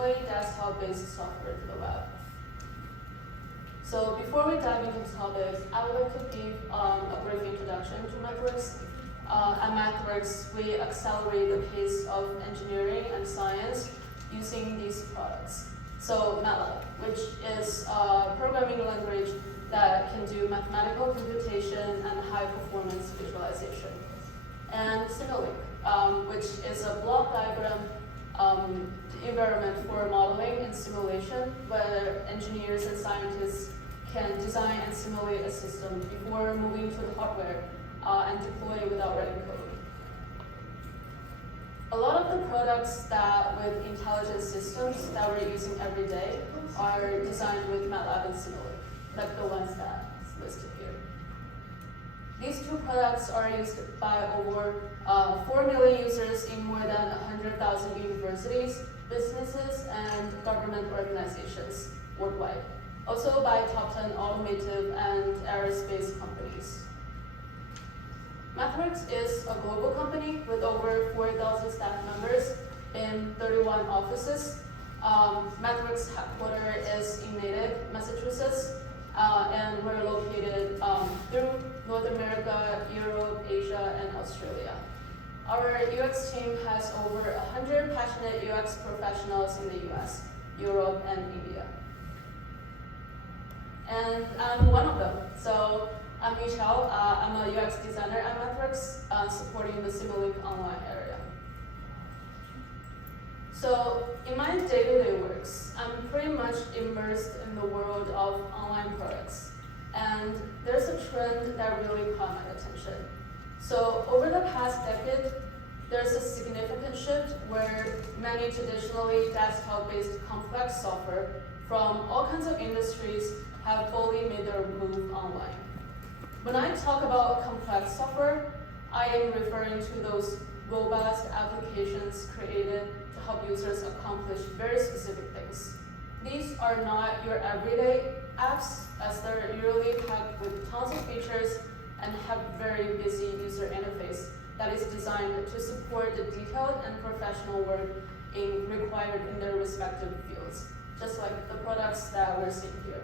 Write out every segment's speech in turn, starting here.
traditionally desktop-based software to the web. So before we dive into the topics, I would like to give a brief introduction to MathWorks. At MathWorks, we accelerate the pace of engineering and science using these products. So MATLAB, which is a programming language that can do mathematical computation and high-performance visualization. And Simulink, which is a block diagram environment for modeling and simulation, where engineers and scientists can design and simulate a system before moving to the hardware and deploy without writing code. A lot of the products that with intelligent systems that we're using every day are designed with MATLAB and Simulink, like the ones that's listed here. These two products are used by over 4 million users in more than 100,000 universities, businesses, and government organizations worldwide. Also by top 10 automotive and aerospace companies. MathWorks is a global company with over 4,000 staff members in 31 offices. MathWorks headquarters is in Natick, Massachusetts, and we're located through North America, Europe, Asia, and Australia. Our UX team has over 100 passionate UX professionals in the US, Europe, and India. And I'm one of them. So I'm Michelle. I'm a UX designer at MathWorks, supporting the Simulink online area. So in my day-to-day works, I'm pretty much immersed in the world of online products. And there's a trend that really caught my attention. So over the past decade, there's a significant shift where many traditionally desktop-based complex software from all kinds of industries have fully made their move online. When I talk about complex software, I am referring to those robust applications created to help users accomplish very specific things. These are not your everyday apps, as they're usually packed with tons of features and have very busy user interface that is designed to support the detailed and professional work required in their respective fields, just like the products that we're seeing here.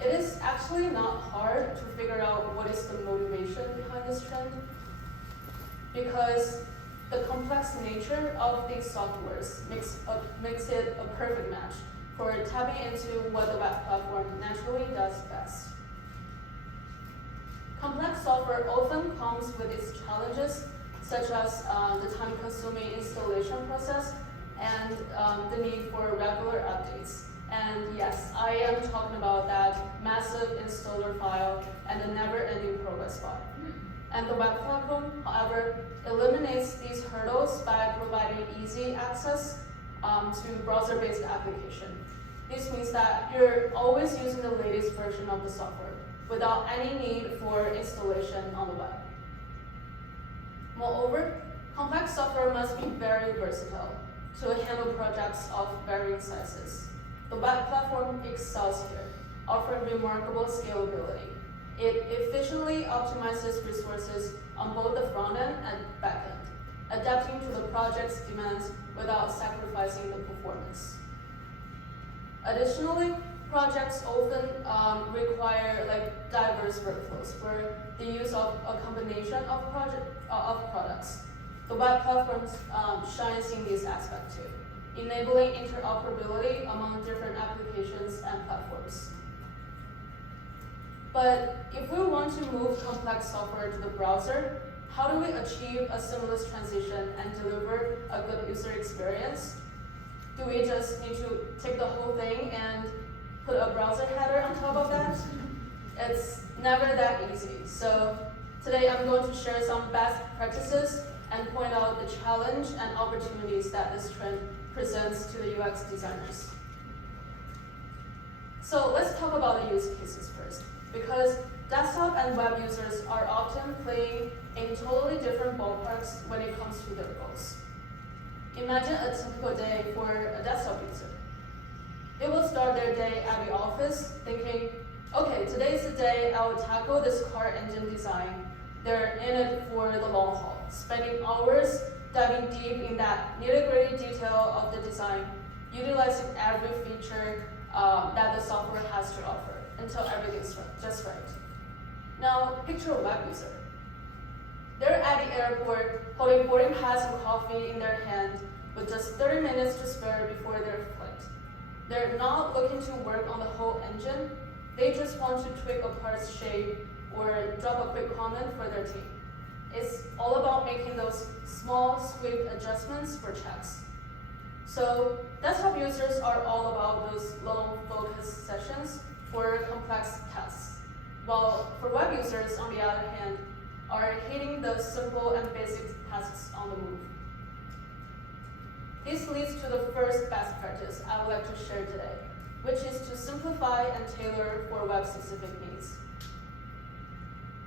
It is actually not hard to figure out what is the motivation behind this trend, because the complex nature of these softwares makes it a perfect match for tapping into what the web platform naturally does best. Complex software often comes with its challenges, such as the time-consuming installation process and the need for regular updates. And yes, I am talking about that massive installer file and the never-ending progress bar. And the web platform, however, eliminates these hurdles by providing easy access to browser-based application. This means that you're always using the latest version of the software without any need for installation on the web. Moreover, complex software must be very versatile to handle projects of varying sizes. The web platform excels here, offering remarkable scalability. It efficiently optimizes resources on both the front end and back end, adapting to the project's demands without sacrificing the performance. Additionally, projects often require diverse workflows where the use of a combination of products. The web platform shines in this aspect too, enabling interoperability among different applications and platforms. But if we want to move complex software to the browser, how do we achieve a seamless transition and deliver a good user experience? Do we just need to take the whole thing and put a browser header on top of that? It's never that easy. So today I'm going to share some best practices and point out the challenge and opportunities that this trend presents to the UX designers. So let's talk about the use cases first, because desktop and web users are often playing in totally different ballparks when it comes to their goals. Imagine a typical day for a desktop user. They will start their day at the office thinking, okay, today's the day I will tackle this car engine design. They're in it for the long haul, spending hours diving deep in that nitty-gritty detail of the design, utilizing every feature that the software has to offer until everything's just right. Now, picture a web user. They're at the airport holding boarding pass and coffee in their hand with just 30 minutes to spare before their flight. They're not looking to work on the whole engine. They just want to tweak a part's shape or drop a quick comment for their team. It's all about making those small, swift adjustments for checks. So desktop users are all about those long focus sessions for complex tasks, while for web users, on the other hand, are hitting the simple and basic tasks on the move. This leads to the first best practice I would like to share today, which is to simplify and tailor for web-specific needs.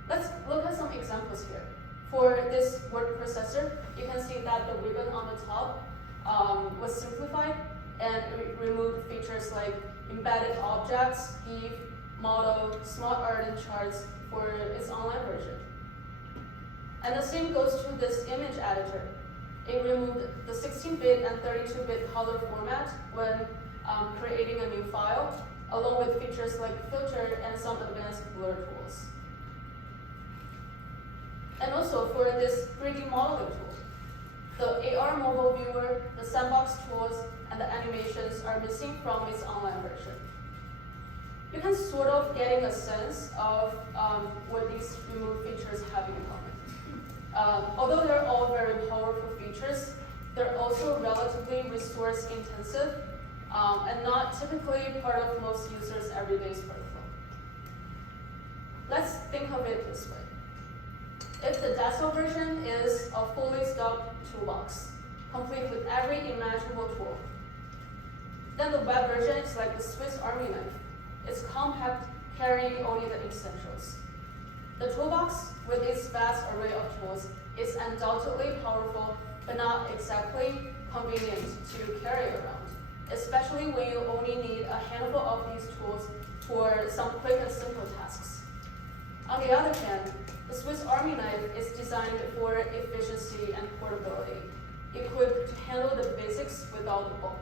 Let's look at some examples here. For this word processor, you can see that the ribbon on the top was simplified and removed features like embedded objects, if, model, smart art, and charts for its online version. And the same goes to this image editor. It removed the 16-bit and 32-bit color format when creating a new file, along with features like filter and some advanced blur tools. And also for this 3D modeling tool, the AR mobile viewer, the sandbox tools, and the animations are missing from its online version. You can sort of getting a sense of what these removed features have in common. Although they're all very powerful features, they're also relatively resource intensive and not typically part of most users' everyday workflow. Let's think of it this way. If the desktop version is a fully stocked toolbox, complete with every imaginable tool, then the web version is like the Swiss Army knife. It's compact, carrying only the essentials. The toolbox, with its vast array of tools, is undoubtedly powerful, but not exactly convenient to carry around, especially when you only need a handful of these tools for some quick and simple tasks. On the other hand, the Swiss Army knife is designed for efficiency and portability, equipped to handle the basics without the bulk.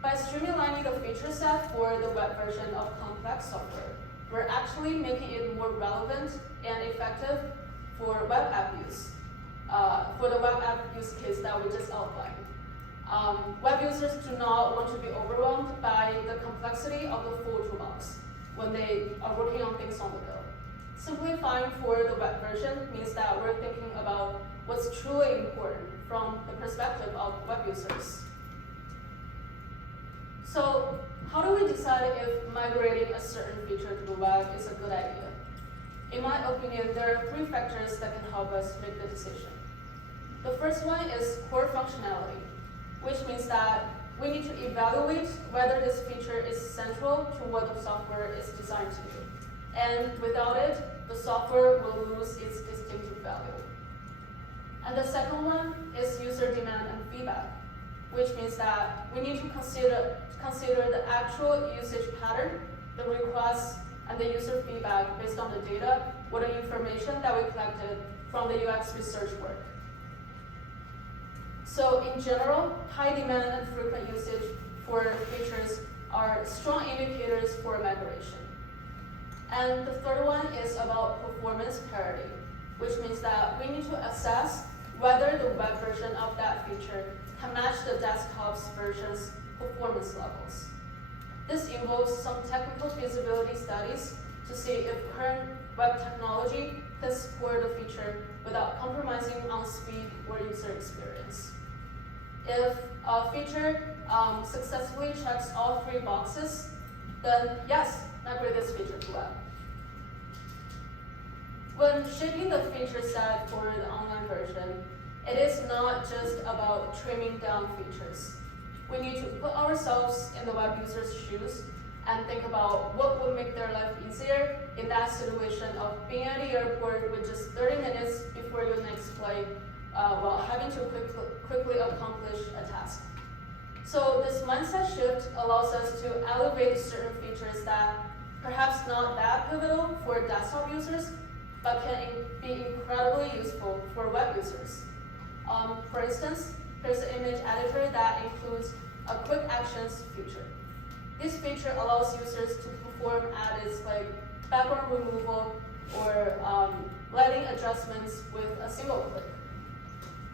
By streamlining the feature set for the web version of complex software, we're actually making it more relevant and effective for web app use, for the web app use case that we just outlined. Web users do not want to be overwhelmed by the complexity of the full toolbox when they are working on things on the go. Simplifying for the web version means that we're thinking about what's truly important from the perspective of web users. So, how do we decide if migrating a certain feature to the web is a good idea? In my opinion, there are 3 factors that can help us make the decision. The first one is core functionality, which means that we need to evaluate whether this feature is central to what the software is designed to do. And without it, the software will lose its distinctive value. And the second one is user demand and feedback, which means that we need to consider the actual usage pattern, the requests, and the user feedback based on the data or the information that we collected from the UX research work. So in general, high demand and frequent usage for features are strong indicators for migration. And the third one is about performance parity, which means that we need to assess whether the web version of that feature can match the desktop's version's performance levels. This involves some technical feasibility studies to see if current web technology can support the feature without compromising on speed or user experience. If a feature successfully checks all 3 boxes, then yes, migrate this feature to web. When shaping the feature set for the online version, it is not just about trimming down features. We need to put ourselves in the web user's shoes and think about what would make their life easier in that situation of being at the airport with just 30 minutes before your next flight while having to quickly accomplish a task. So this mindset shift allows us to elevate certain features that perhaps not that pivotal for desktop users, but can be incredibly useful for web users. For instance, there's an image editor that includes a quick actions feature. This feature allows users to perform edits like background removal or lighting adjustments with a single click.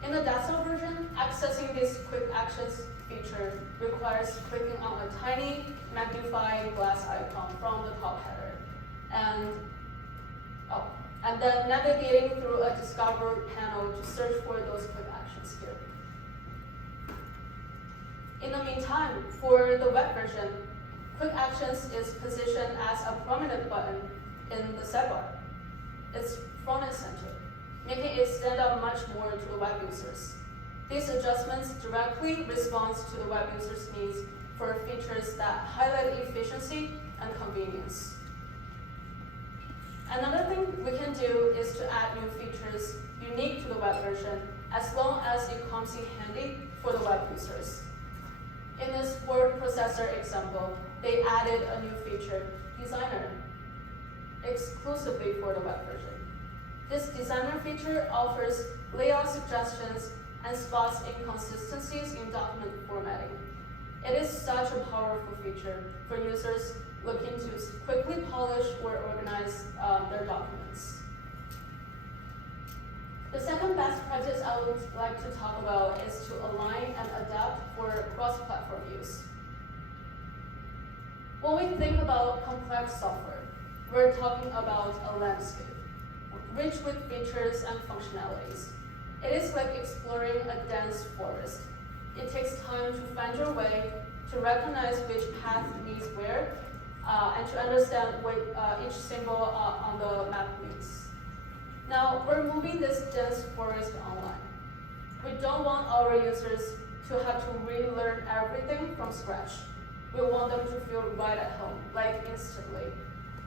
In the desktop version, accessing this quick actions feature requires clicking on a tiny magnifying glass icon from the top header, and then navigating through a Discover panel to search for those quick actions here. In the meantime, for the web version, quick actions is positioned as a prominent button in the sidebar. It's front and center, making it stand out much more to the web users. These adjustments directly respond to the web users' needs for features that highlight efficiency and convenience. Another thing we can do is to add new features unique to the web version, as long as it comes in handy for the web users. In this word processor example, they added a new feature, Designer, exclusively for the web version. This Designer feature offers layout suggestions and spots inconsistencies in document formatting. It is such a powerful feature for users looking to quickly polish or organize their documents. The second best practice I would like to talk about is to align and adapt for cross-platform use. When we think about complex software, we're talking about a landscape, rich with features and functionalities. It is like exploring a dense forest. It takes time to find your way, to recognize which path leads where, and to understand what each symbol on the map means. Now, we're moving this dense forest online. We don't want our users to have to relearn everything from scratch. We want them to feel right at home, like instantly.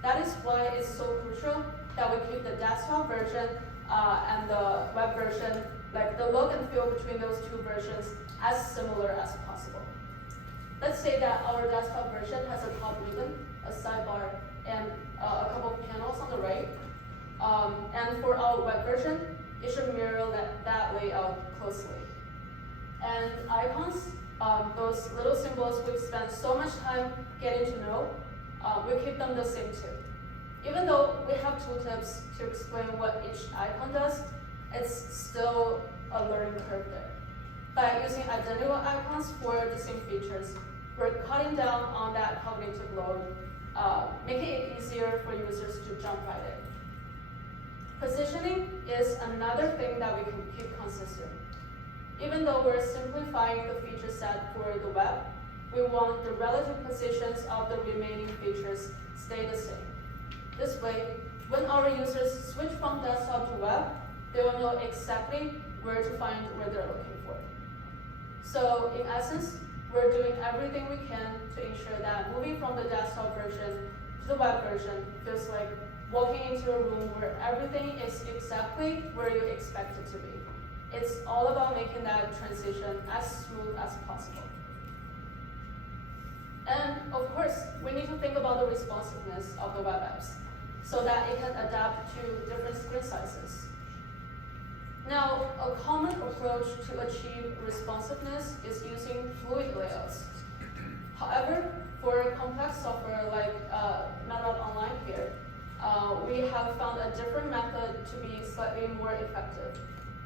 That is why it's so crucial that we keep the desktop version and the web version, like the look and feel between those two versions, as similar as possible. Let's say that our desktop version has a top ribbon, a sidebar, and a couple of panels on the right. And for our web version, it should mirror that layout closely. And icons, those little symbols we spend so much time getting to know, we keep them the same too. Even though we have tooltips to explain what each icon does, it's still a learning curve there. By using identical icons for the same features, we're cutting down on that cognitive load, making it easier for users to jump right in. Positioning is another thing that we can keep consistent. Even though we're simplifying the feature set for the web, we want the relative positions of the remaining features stay the same. This way, when our users switch from desktop to web, they will know exactly where to find what they're looking for. So in essence, we're doing everything we can to ensure that moving from the desktop version to the web version feels like walking into a room where everything is exactly where you expect it to be. It's all about making that transition as smooth as possible. And of course, we need to think about the responsiveness of the web apps so that it can adapt to different screen sizes. Now, a common approach to achieve responsiveness is using fluid layouts. However, for complex software like MATLAB Online here, we have found a different method to be slightly more effective.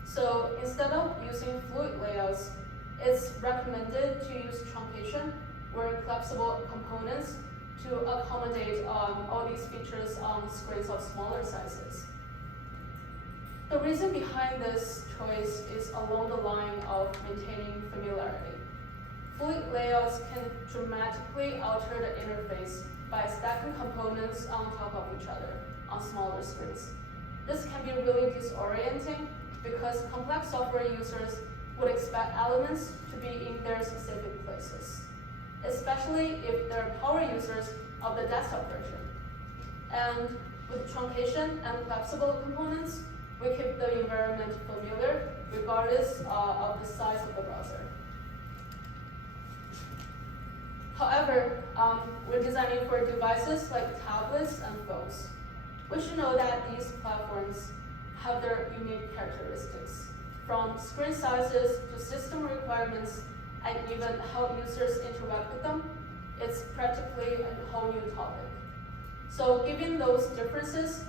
So instead of using fluid layouts, it's recommended to use truncation or collapsible components to accommodate all these features on screens of smaller sizes. The reason behind this choice is along the line of maintaining familiarity. Fluid layouts can dramatically alter the interface by stacking components on top of each other on smaller screens. This can be really disorienting because complex software users would expect elements to be in their specific places, especially if they're power users of the desktop version. And with truncation and collapsible components, we keep the environment familiar regardless of the size of the browser. However, we're designing for devices like tablets and phones. We should know that these platforms have their unique characteristics, from screen sizes to system requirements and even how users interact with them, it's practically a whole new topic. So given those differences,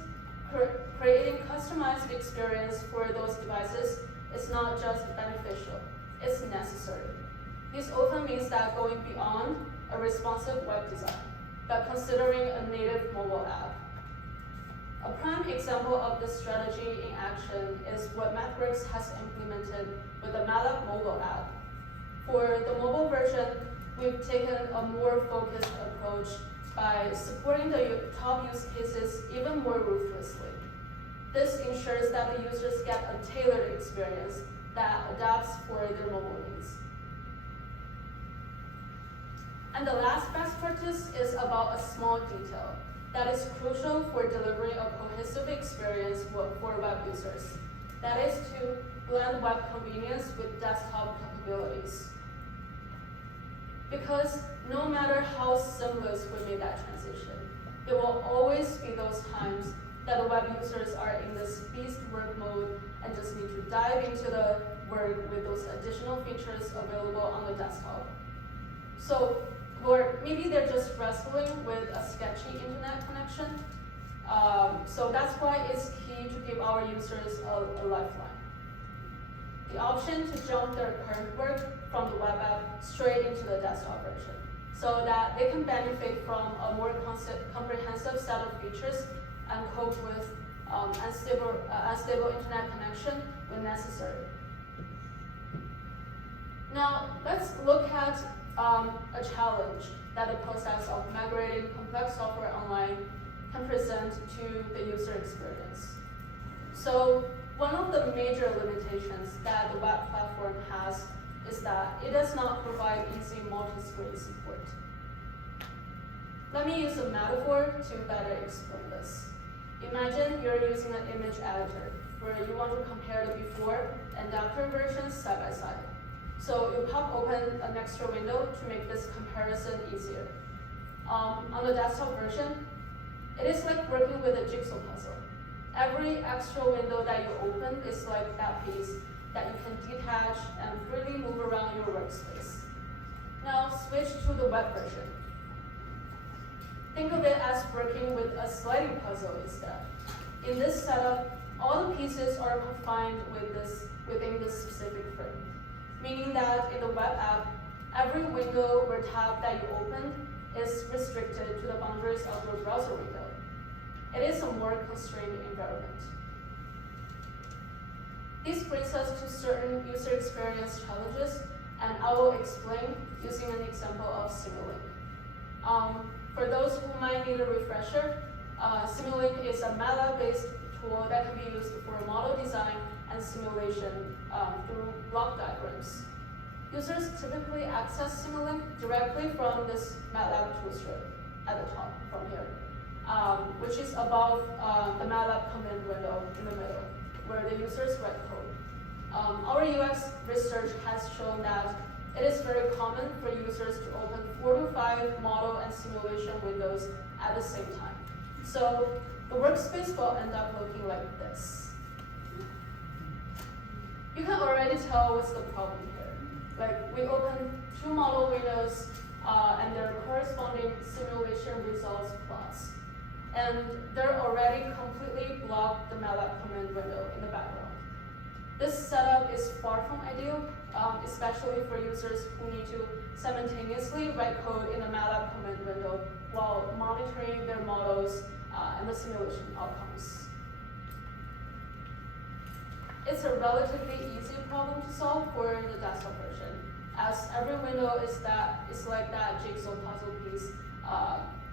creating customized experience for those devices is not just beneficial, it's necessary. This often means that going beyond a responsive web design, but considering a native mobile app. A prime example of this strategy in action is what MathWorks has implemented with the MATLAB mobile app. For the mobile version, we've taken a more focused approach by supporting the top use cases even more ruthlessly. This ensures that the users get a tailored experience that adapts for their mobile needs. And the last best practice is about a small detail that is crucial for delivering a cohesive experience for web users. That is to blend web convenience with desktop capabilities. Because no matter how seamless we make that transition, there will always be those times that the web users are in this beast work mode and just need to dive into the work with those additional features available on the desktop. So, or maybe they're just wrestling with a sketchy internet connection. So that's why it's key to give our users a lifeline. The option to jump their current work from the web app straight into the desktop version, so that they can benefit from a more comprehensive set of features and cope with unstable internet connection when necessary. Now, let's look at a challenge that the process of migrating complex software online can present to the user experience. So one of the major limitations that the web platform has is that it does not provide easy multi-screen support. Let me use a metaphor to better explain this. Imagine you're using an image editor where you want to compare the before and after versions side by side. So you pop open an extra window to make this comparison easier. On the desktop version, it is like working with a jigsaw puzzle. Every extra window that you open is like that piece that you can detach and freely move around your workspace. Now switch to the web version. Think of it as working with a sliding puzzle instead. In this setup, all the pieces are confined within this specific frame, meaning that in the web app, every window or tab that you open is restricted to the boundaries of your browser window. It is a more constrained environment. This brings us to certain user experience challenges, and I will explain using an example of Simulink. For those who might need a refresher, Simulink is a MATLAB-based tool that can be used for model design and simulation through block diagrams. Users typically access Simulink directly from this MATLAB toolstrip at the top from here, which is above the MATLAB command window in the middle, where the users write code. Our UX research has shown that it is very common for users to open 4 to 5 model and simulation windows at the same time. So the workspace will end up looking like this. You can already tell what's the problem here. Like, we open 2 model windows and their corresponding simulation results plots. And they're already completely blocked the MATLAB command window in the background. This setup is far from ideal, especially for users who need to simultaneously write code in the MATLAB command window while monitoring their models and the simulation outcomes. It's a relatively easy problem to solve for the desktop version, as every window is like that jigsaw puzzle piece,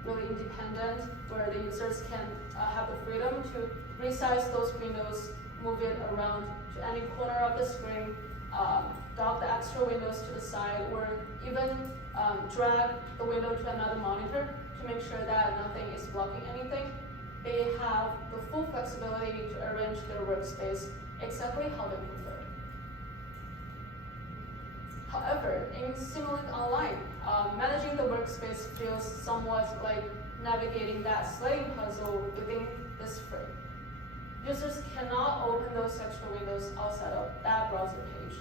really independent, where the users can have the freedom to resize those windows, move it around to any corner of the screen, dock the extra windows to the side, or even drag the window to another monitor to make sure that nothing is blocking anything. They have the full flexibility to arrange their workspace exactly how they prefer. However, in Simulink Online, managing the workspace feels somewhat like navigating that sliding puzzle within this frame. Users cannot open those extra windows outside of that browser page.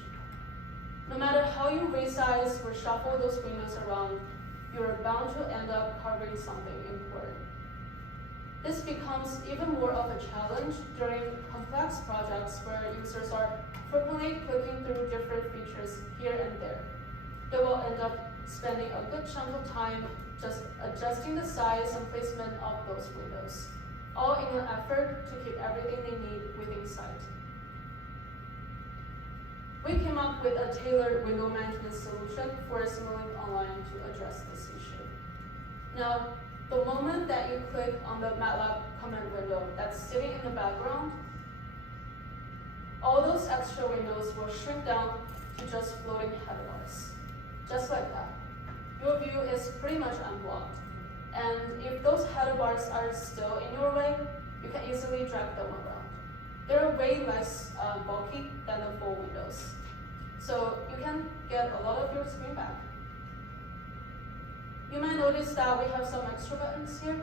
No matter how you resize or shuffle those windows around, you're bound to end up covering something important. This becomes even more of a challenge during complex projects where users are frequently clicking through different features here and there. They will end up spending a good chunk of time just adjusting the size and placement of those windows, all in an effort to keep everything they need within sight. We came up with a tailored window management solution for Simulink Online to address this issue. Now, the moment that you click on the MATLAB command window that's sitting in the background, all those extra windows will shrink down to just floating header bars. Just like that. Your view is pretty much unblocked. And if those header bars are still in your way, you can easily drag them around. They're way less bulky than the full windows. So you can get a lot of your screen back. You might notice that we have some extra buttons here.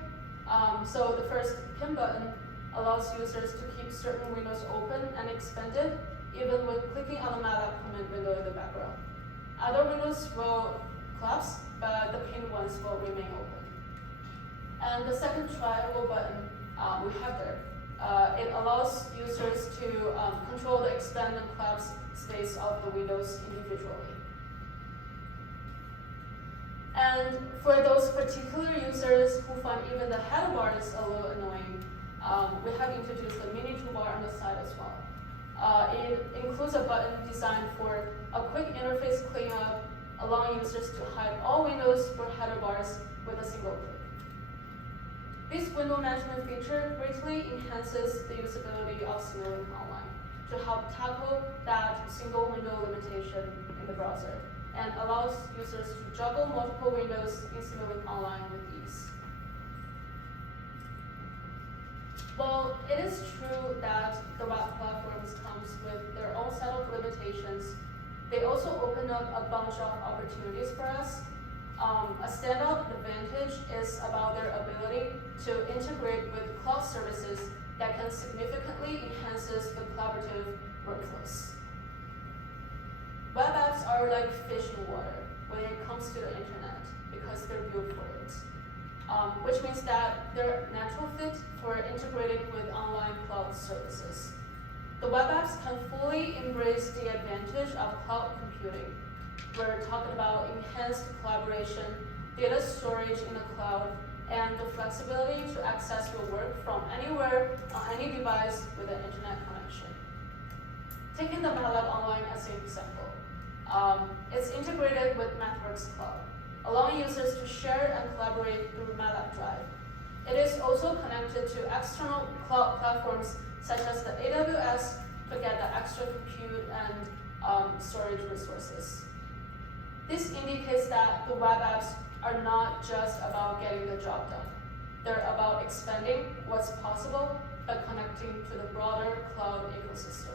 So the first pin button allows users to keep certain windows open and expanded, even when clicking on the MATLAB command window in the background. Other windows will collapse, but the pinned ones will remain open. And the second triangle button we have there, it allows users to control the expand and collapse states of the windows individually. And for those particular users who find even the header bars a little annoying, we have introduced a mini toolbar on the side as well. It includes a button designed for a quick interface cleanup, allowing users to hide all windows or header bars with a single click. This window management feature greatly enhances the usability of Simulink Online to help tackle that single window limitation in the browser and allows users to juggle multiple windows in Simulink Online with ease. While it is true that the web platforms comes with their own set of limitations, they also open up a bunch of opportunities for us. A standout advantage is about their ability to integrate with cloud services that can significantly enhance the collaborative workflows. Web apps are like fish in water when it comes to the internet because they're built for it, which means that they're a natural fit for integrating with online cloud services. The web apps can fully embrace the advantage of cloud computing. We're talking about enhanced collaboration, data storage in the cloud, and the flexibility to access your work from anywhere on any device with an internet connection. Taking the MATLAB Online as an example, it's integrated with MathWorks Cloud, allowing users to share and collaborate through MATLAB Drive. It is also connected to external cloud platforms such as the AWS to get the extra compute and storage resources. This indicates that the web apps are not just about getting the job done. They're about expanding what's possible by connecting to the broader cloud ecosystem.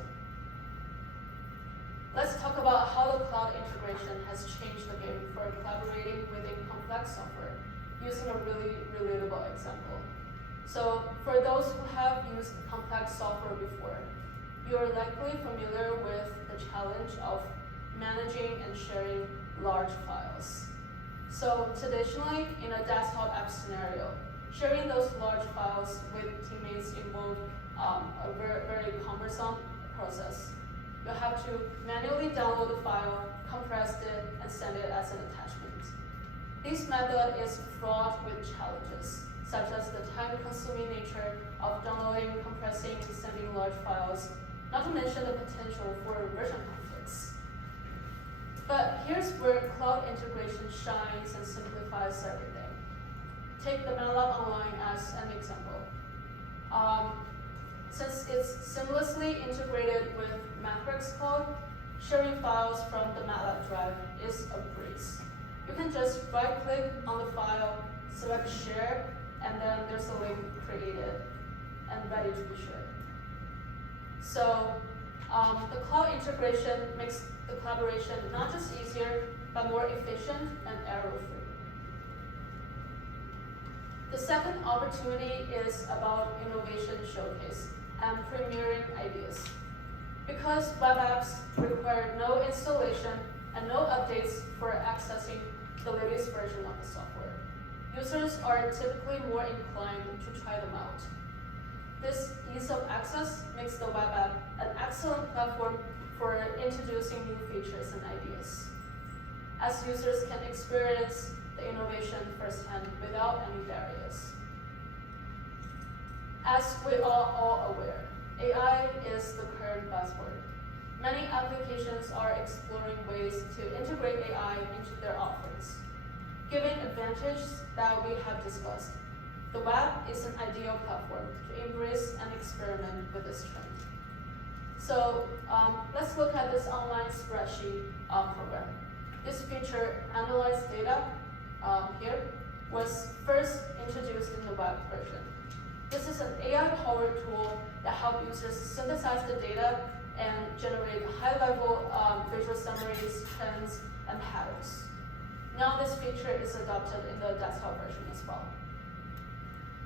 Let's talk about how the cloud integration has changed the game for collaborating within complex software, using a really relatable example. So for those who have used complex software before, you're likely familiar with the challenge of managing and sharing large files. So traditionally, in a desktop app scenario, sharing those large files with teammates involve a very cumbersome process. You have to manually download the file, compress it, and send it as an attachment. This method is fraught with challenges, such as the time-consuming nature of downloading, compressing, and sending large files, not to mention the potential for version conflicts. But here's where cloud integration shines and simplifies everything. Take the MATLAB Online as an example. Since it's seamlessly integrated with MathWorks Cloud, sharing files from the MATLAB drive is a breeze. You can just right-click on the file, select Share, and then there's a link created and ready to be shared. So the cloud integration makes the collaboration not just easier, but more efficient and error-free. The second opportunity is about innovation showcase and premiering ideas. Because web apps require no installation and no updates for accessing the latest version of the software. Users are typically more inclined to try them out. This ease of access makes the web app an excellent platform for introducing new features and ideas, as users can experience the innovation firsthand without any barriers. As we are all aware, AI is the current buzzword. Many applications are exploring ways to integrate AI into their offerings. Given advantages that we have discussed, the web is an ideal platform to embrace and experiment with this trend. So let's look at this online spreadsheet program. This feature, Analyze Data, here, was first introduced in the web version. This is an AI-powered tool that helps users synthesize the data and generate high-level visual summaries, trends, and patterns. Now this feature is adopted in the desktop version as well.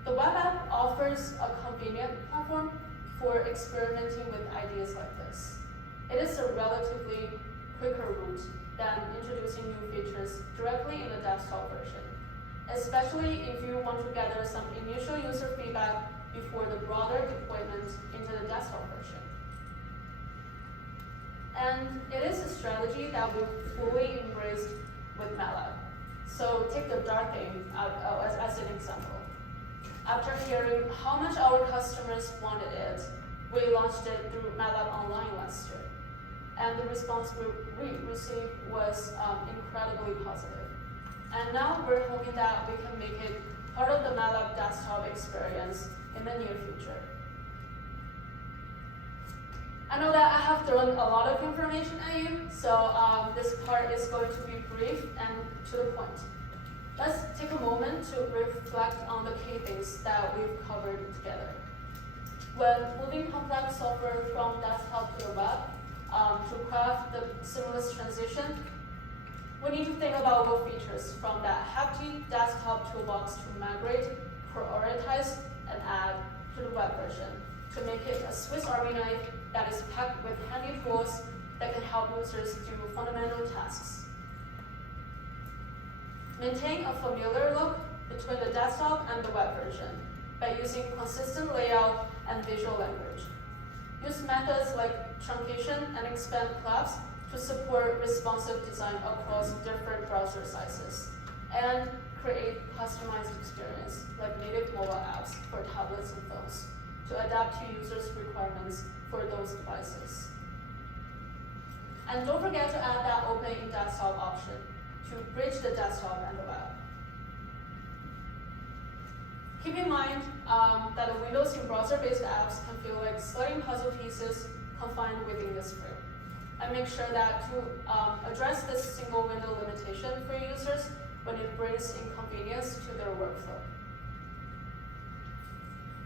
The web app offers a convenient platform for experimenting with ideas like this. It is a relatively quicker route than introducing new features directly in the desktop version, especially if you want to gather some initial user feedback before the broader deployment into the desktop version. And it is a strategy that we fully embraced with MATLAB. So take the dark theme as an example. After hearing how much our customers wanted it, we launched it through MATLAB Online last year. And the response we received was incredibly positive. And now we're hoping that we can make it part of the MATLAB desktop experience in the near future. I know that I have thrown a lot of information at you, so this part is going to be brief and to the point. Let's take a moment to reflect on the key things that we've covered together. When moving complex software from desktop to the web, to craft the seamless transition, we need to think about what features from that hefty desktop toolbox to migrate, prioritize, and add to the web version to make it a Swiss Army knife that is packed with handy tools that can help users do fundamental tasks. Maintain a familiar look between the desktop and the web version by using consistent layout and visual language. Use methods like truncation and expand collapse to support responsive design across different browser sizes, and create customized experience like native mobile apps for tablets and phones to adapt to users' requirements for those devices. And don't forget to add that open in desktop option to bridge the desktop and the web. Keep in mind that the windows in browser-based apps can feel like sliding puzzle pieces confined within this frame. And make sure that to address this single window limitation for users when it brings inconvenience to their workflow.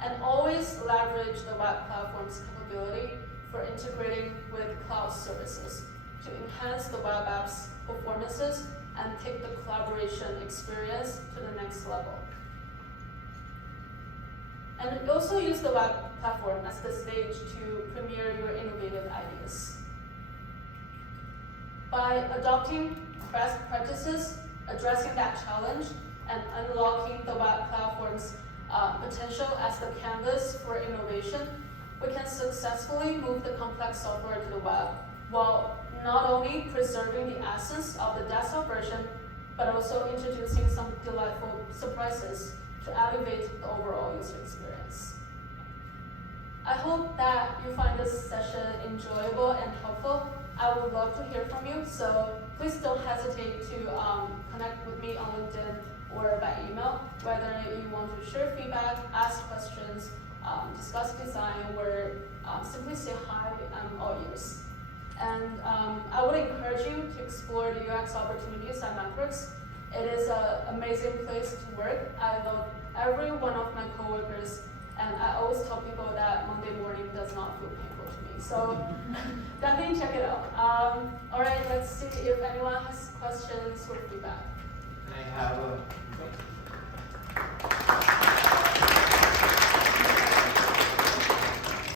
And always leverage the web platform's capability for integrating with cloud services to enhance the web app's performances and take the collaboration experience to the next level. And also use the web platform as the stage to premiere your innovative ideas. By adopting best practices, addressing that challenge, and unlocking the web platform's potential as the canvas for innovation, we can successfully move the complex software to the web while not only preserving the essence of the desktop version, but also introducing some delightful surprises to elevate the overall user experience. I hope that you find this session enjoyable and helpful. I would love to hear from you, so please don't hesitate to connect with me on LinkedIn or by email, whether you want to share feedback, ask questions, discuss design, or simply say hi. I'm all ears. And I would encourage you to explore the UX opportunities at MacWorks. It is an amazing place to work. I love every one of my coworkers, and I always tell people that Monday morning does not feel painful to me. So definitely check it out. All right, let's see if anyone has questions or feedback. I have a